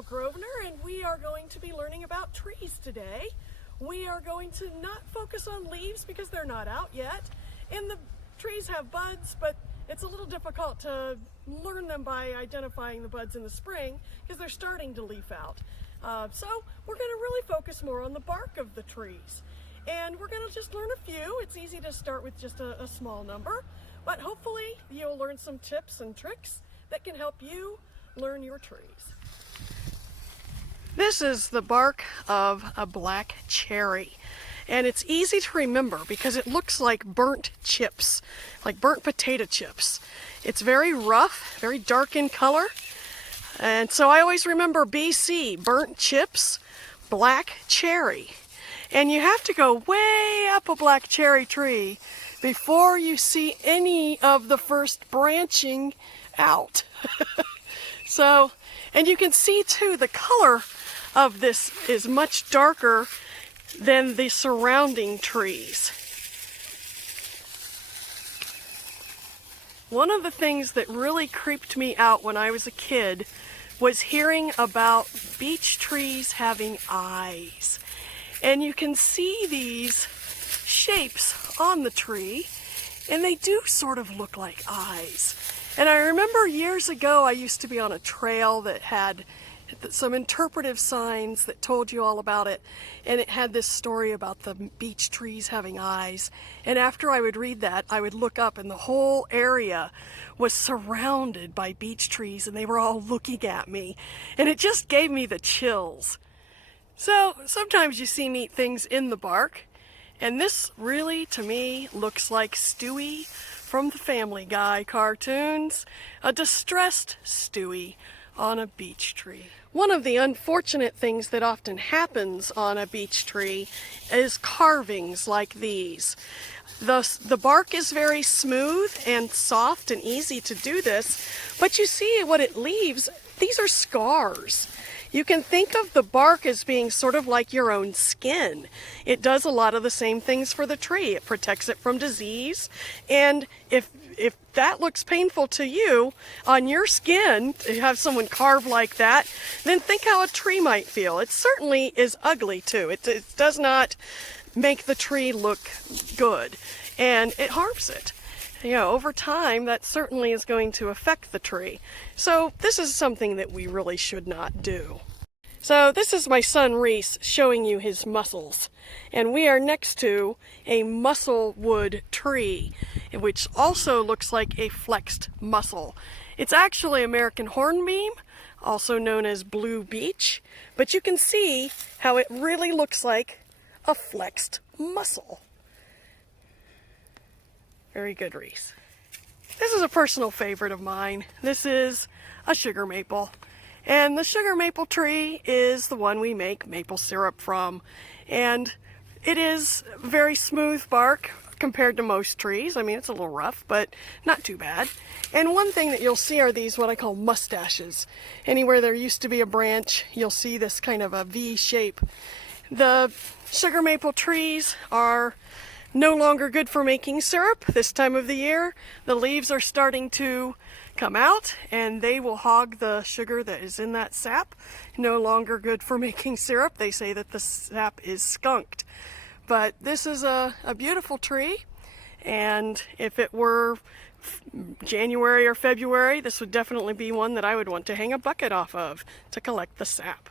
Michelle Grosvenor, and we are going to be learning about trees today. We are going to not focus on leaves because they're not out yet, and the trees have buds, but it's a little difficult to learn them by identifying the buds in the spring because they're starting to leaf out. So we're going to really focus more on the bark of the trees, and we're going to just learn a few. It's easy to start with just a small number, but hopefully you'll learn some tips and tricks that can help you learn your trees. This is the bark of a black cherry, and it's easy to remember because it looks like burnt chips, like burnt potato chips. It's very rough, very dark in color, and so I always remember BC, burnt chips, black cherry. And you have to go way up a black cherry tree before you see any of the first branching out. So, and you can see too, the color of this is much darker than the surrounding trees. One of the things that really creeped me out when I was a kid was hearing about beech trees having eyes. And you can see these shapes on the tree, and they do sort of look like eyes. And I remember years ago I used to be on a trail that had some interpretive signs that told you all about it, and it had this story about the beech trees having eyes. And after I would read that, I would look up and the whole area was surrounded by beech trees, and they were all looking at me, and it just gave me the chills. So sometimes you see neat things in the bark, and this really, to me, looks like Stewie from the Family Guy cartoons, a distressed Stewie on a beech tree. One of the unfortunate things that often happens on a beech tree is carvings like these. The bark is very smooth and soft and easy to do this, but you see what it leaves. These are scars. You can think of the bark as being sort of like your own skin. It does a lot of the same things for the tree. It protects it from disease, and if that looks painful to you on your skin to have someone carve like that, then think how a tree might feel. It certainly is ugly too. It does not make the tree look good, and it harms it. You know, over time, that certainly is going to affect the tree. So this is something that we really should not do. So this is my son Reese showing you his muscles. And we are next to a musclewood tree, which also looks like a flexed muscle. It's actually American hornbeam, also known as blue beech, but you can see how it really looks like a flexed muscle. Very good, Reese. This is a personal favorite of mine. This is a sugar maple. And the sugar maple tree is the one we make maple syrup from. And it is very smooth bark compared to most trees. I mean, it's a little rough, but not too bad. And one thing that you'll see are these what I call mustaches. Anywhere there used to be a branch, you'll see this kind of a V shape. The sugar maple trees are no longer good for making syrup this time of the year. The leaves are starting to come out, and they will hog the sugar that is in that sap. No longer good for making syrup. They say that the sap is skunked. But this is a beautiful tree, and if it were January or February, this would definitely be one that I would want to hang a bucket off of to collect the sap.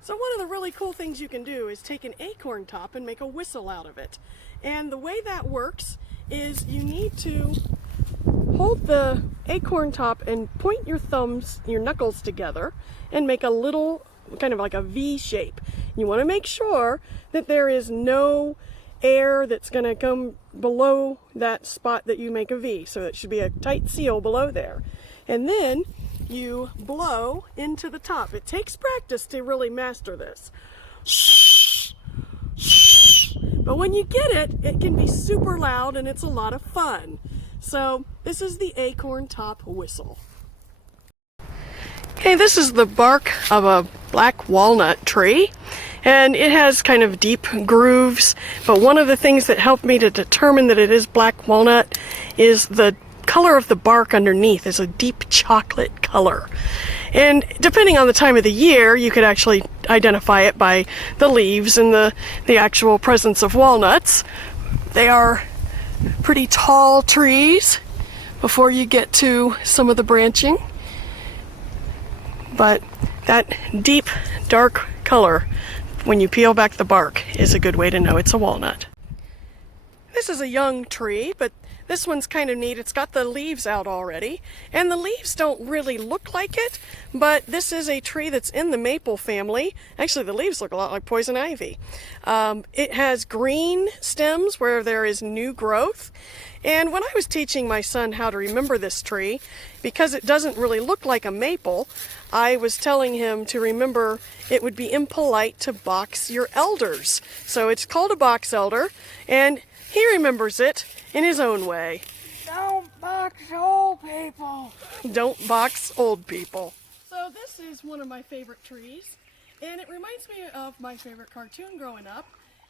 So one of the really cool things you can do is take an acorn top and make a whistle out of it. And the way that works is you need to hold the acorn top and point your thumbs, your knuckles together, and make a little, kind of like a V shape. You want to make sure that there is no air that's going to come below that spot that you make a V. So it should be a tight seal below there. And then you blow into the top. It takes practice to really master this. But when you get it, it can be super loud and it's a lot of fun. So this is the acorn top whistle. Okay, this is the bark of a black walnut tree, and it has kind of deep grooves, but one of the things that helped me to determine that it is black walnut is the color of the bark underneath is a deep chocolate color. And depending on the time of the year, you could actually identify it by the leaves and the actual presence of walnuts. They are pretty tall trees before you get to some of the branching. But that deep, dark color when you peel back the bark is a good way to know it's a walnut. This is a young tree, but this one's kind of neat. It's got the leaves out already, and the leaves don't really look like it, but this is a tree that's in the maple family. Actually, the leaves look a lot like poison ivy. It has green stems where there is new growth. And when I was teaching my son how to remember this tree, because it doesn't really look like a maple, I was telling him to remember it would be impolite to box your elders. So it's called a box elder, and he remembers it in his own way. Don't box old people. Don't box old people. So this is one of my favorite trees, and it reminds me of my favorite cartoon growing up.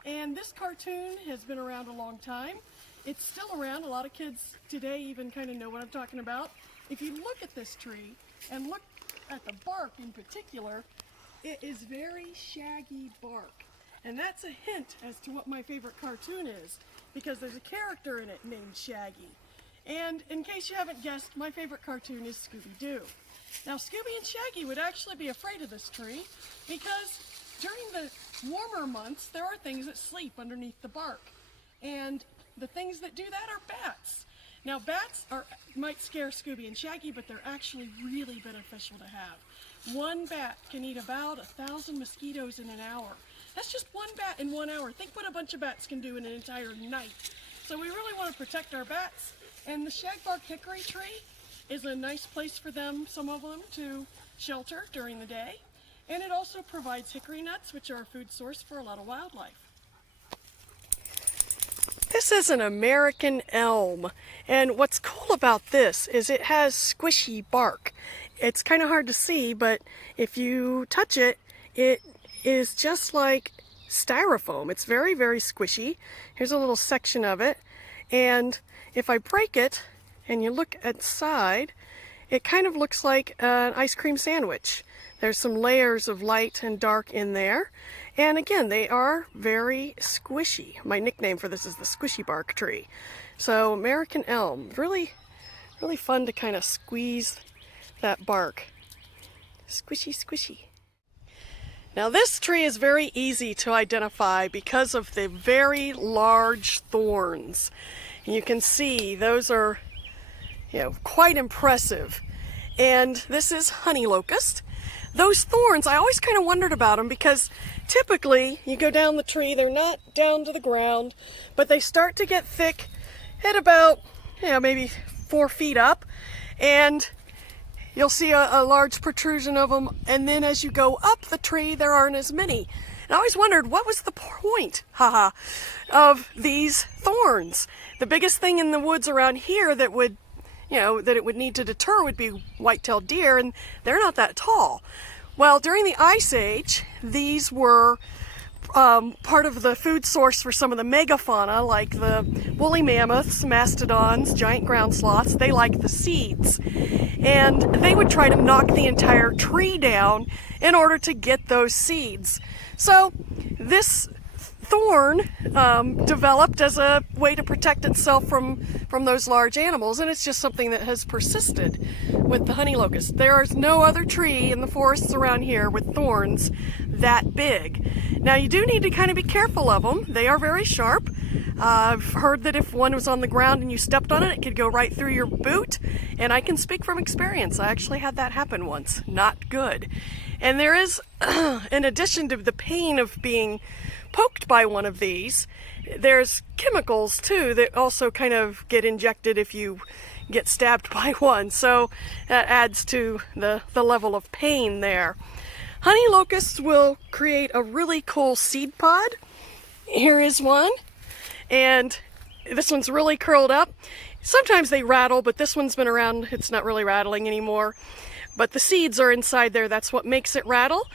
And this cartoon has been around a long time. It's still around. A lot of kids today even kind of know what I'm talking about. If you look at this tree and look at the bark in particular, it is very shaggy bark. And that's a hint as to what my favorite cartoon is, because there's a character in it named Shaggy. And in case you haven't guessed, my favorite cartoon is Scooby-Doo. Now, Scooby and Shaggy would actually be afraid of this tree because during the warmer months, there are things that sleep underneath the bark. And the things that do that are bats. Now, bats might scare Scooby and Shaggy, but they're actually really beneficial to have. One bat can eat about 1,000 mosquitoes in an hour. That's just one bat in 1 hour. Think what a bunch of bats can do in an entire night. So we really want to protect our bats, and the shagbark hickory tree is a nice place for them, some of them, to shelter during the day. And it also provides hickory nuts, which are a food source for a lot of wildlife. This is an American elm, and what's cool about this is it has squishy bark. It's kind of hard to see, but if you touch it, it is just like styrofoam. It's very, very squishy. Here's a little section of it, and if I break it and you look inside, it kind of looks like an ice cream sandwich. There's some layers of light and dark in there. And again, they are very squishy. My nickname for this is the squishy bark tree. So American elm, really, really fun to kind of squeeze that bark. Squishy, squishy. Now this tree is very easy to identify because of the very large thorns. And you can see those are, quite impressive. And this is honey locust. Those thorns, I always kind of wondered about them because typically you go down the tree, they're not down to the ground, but they start to get thick at about, maybe 4 feet up, and you'll see a large protrusion of them, and then as you go up the tree, there aren't as many. And I always wondered, what was the point, of these thorns? The biggest thing in the woods around here that would that it would need to deter would be white-tailed deer, and they're not that tall. Well, during the Ice Age, these were part of the food source for some of the megafauna, like the woolly mammoths, mastodons, giant ground sloths. They like the seeds. And they would try to knock the entire tree down in order to get those seeds. So this thorn developed as a way to protect itself from those large animals, and it's just something that has persisted with the honey locust. There is no other tree in the forests around here with thorns that big. Now you do need to kind of be careful of them. They are very sharp. I've heard that if one was on the ground and you stepped on it, it could go right through your boot, and I can speak from experience. I actually had that happen once. Not good. And there is, in addition to the pain of being poked by one of these, there's chemicals too that also kind of get injected if you get stabbed by one, so that adds to the level of pain there. Honey locusts will create a really cool seed pod. Here is one, and this one's really curled up. Sometimes they rattle, but this one's been around, it's not really rattling anymore. but the seeds are inside there. That's what makes it rattle.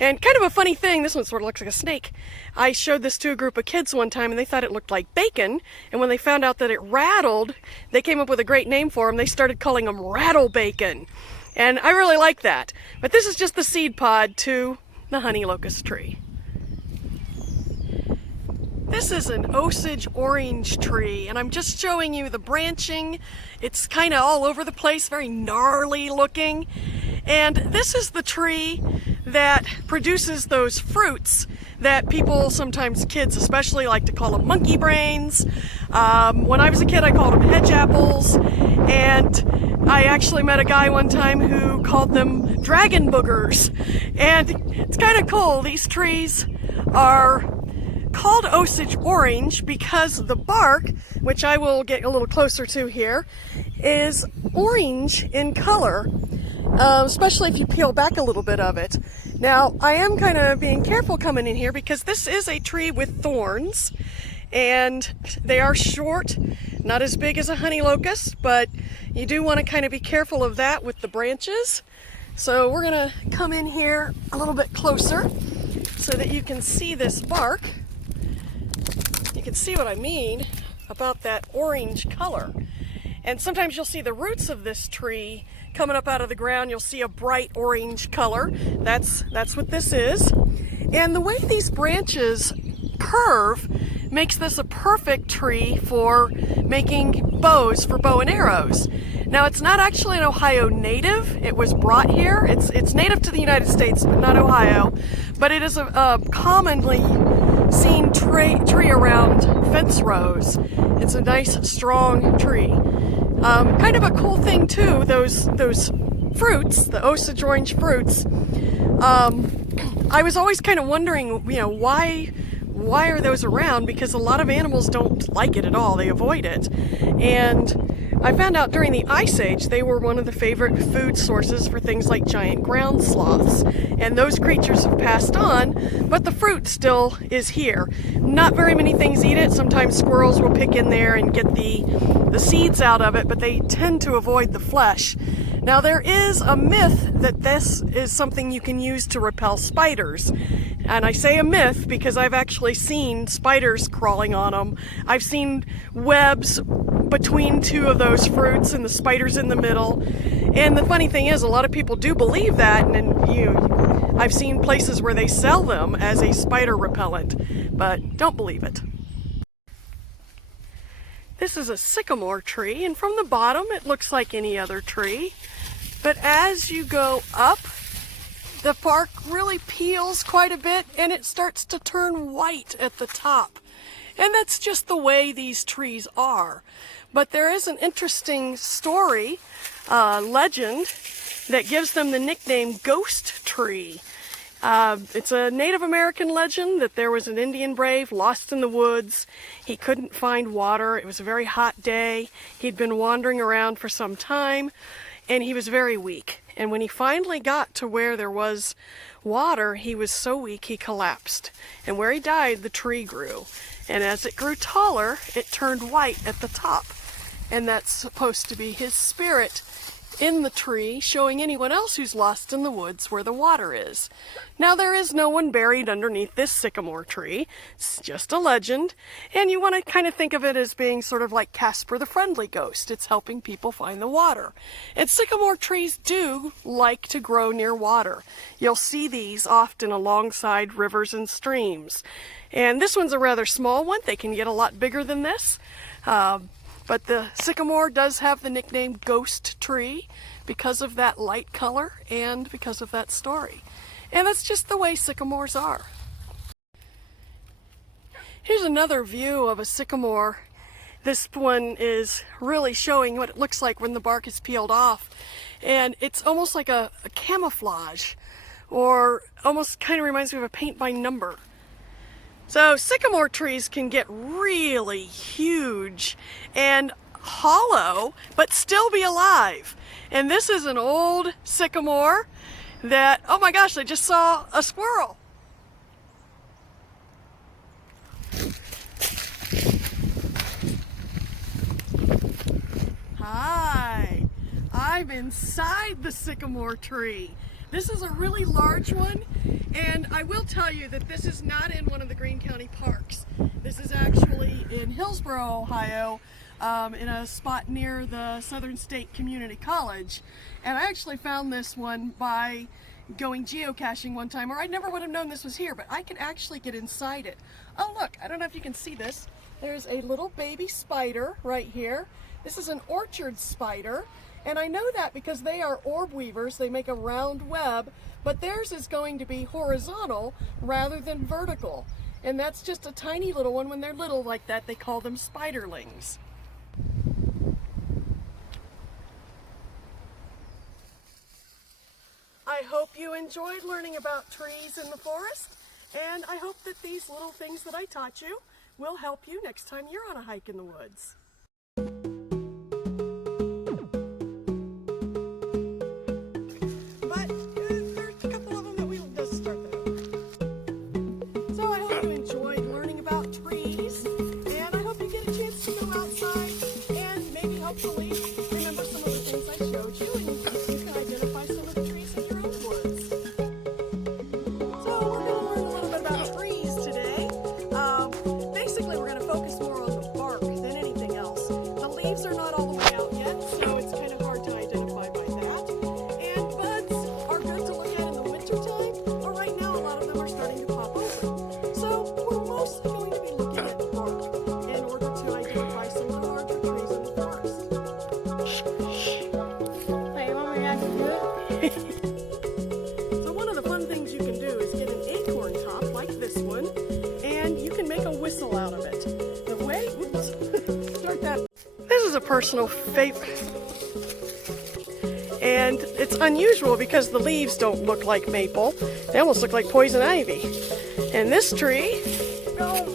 And kind of a funny thing, this one sort of looks like a snake. I showed this to a group of kids one time and they thought it looked like bacon. And when they found out that it rattled, they came up with a great name for them. They started calling them rattle bacon. And I really like that. But this is just the seed pod to the honey locust tree. This is an Osage orange tree, and I'm just showing you the branching. It's kind of all over the place, very gnarly looking. And this is the tree that produces those fruits that people, sometimes kids especially, like to call them monkey brains. When I was a kid, I called them hedge apples. And I actually met a guy one time who called them dragon boogers. And it's kind of cool. These trees are called Osage orange because the bark, which I will get a little closer to here, is orange in color, especially if you peel back a little bit of it. Now, I am kind of being careful coming in here because this is a tree with thorns, and they are short, not as big as a honey locust, but you do want to kind of be careful of that with the branches. So we're going to come in here a little bit closer so that you can see this bark. You can see what I mean about that orange color. And sometimes you'll see the roots of this tree coming up out of the ground. You'll see a bright orange color. That's what this is. And the way these branches curve makes this a perfect tree for making bows for bow and arrows. Now, it's not actually an Ohio native. It was brought here. It's native to the United States, but not Ohio. But it is a commonly seen tree around fence rows. It's a nice, strong tree. Kind of a cool thing too, those fruits, the Osage orange fruits. I was always kind of wondering, why are those around? Because a lot of animals don't like it at all. They avoid it. And I found out during the Ice Age, they were one of the favorite food sources for things like giant ground sloths. And those creatures have passed on, but the fruit still is here. Not very many things eat it. Sometimes squirrels will pick in there and get the seeds out of it, but they tend to avoid the flesh. Now, there is a myth that this is something you can use to repel spiders. And I say a myth because I've actually seen spiders crawling on them. I've seen webs between two of those fruits and the spiders in the middle. And the funny thing is, a lot of people do believe that, and I've seen places where they sell them as a spider repellent, but don't believe it. This is a sycamore tree, and from the bottom it looks like any other tree. But as you go up, the bark really peels quite a bit and it starts to turn white at the top. And that's just the way these trees are. But there is an interesting story, legend, that gives them the nickname Ghost Tree. It's a Native American legend that there was an Indian brave lost in the woods. He couldn't find water. It was a very hot day. He'd been wandering around for some time, and he was very weak. And when he finally got to where there was water, he was so weak he collapsed. And where he died, the tree grew. And as it grew taller, it turned white at the top. And that's supposed to be his spirit in the tree, showing anyone else who's lost in the woods where the water is. Now, there is no one buried underneath this sycamore tree. It's just a legend, and you want to kind of think of it as being sort of like Casper the Friendly Ghost. It's helping people find the water. And sycamore trees do like to grow near water. You'll see these often alongside rivers and streams. And this one's a rather small one. They can get a lot bigger than this. But the sycamore does have the nickname Ghost Tree because of that light color and because of that story. And that's just the way sycamores are. Here's another view of a sycamore. This one is really showing what it looks like when the bark is peeled off. And it's almost like a camouflage, or almost kind of reminds me of a paint by number. So sycamore trees can get really huge and hollow, but still be alive. And this is an old sycamore that, oh my gosh, I just saw a squirrel. Hi, I'm inside the sycamore tree. This is a really large one, and I will tell you that this is not in one of the Greene County parks. This is actually in Hillsboro, Ohio, in a spot near the Southern State Community College. And I actually found this one by going geocaching one time, or I never would have known this was here, but I could actually get inside it. Oh look, I don't know if you can see this. There's a little baby spider right here. This is an orchard spider. And I know that because they are orb weavers. They make a round web, but theirs is going to be horizontal rather than vertical. And that's just a tiny little one. When they're little like that, they call them spiderlings. I hope you enjoyed learning about trees in the forest, and I hope that these little things that I taught you will help you next time you're on a hike in the woods. Hopefully remember some of the things I showed you, and you can identify some of the trees in your own woods. So we're going to learn a little bit about trees today. Basically we're going to focus more on the bark than anything else. The leaves are not all the way out yet, so it's kind of hard to identify by that. And buds are good to look at in the winter time, but right now a lot of them are starting to pop open. So we're mostly going to be looking at the bark in order to identify some of the larger trees in the forest. So one of the fun things you can do is get an acorn top like this one, and you can make a whistle out of it. The way, start that. This is a personal favorite. And it's unusual because the leaves don't look like maple. They almost look like poison ivy. And this tree, oh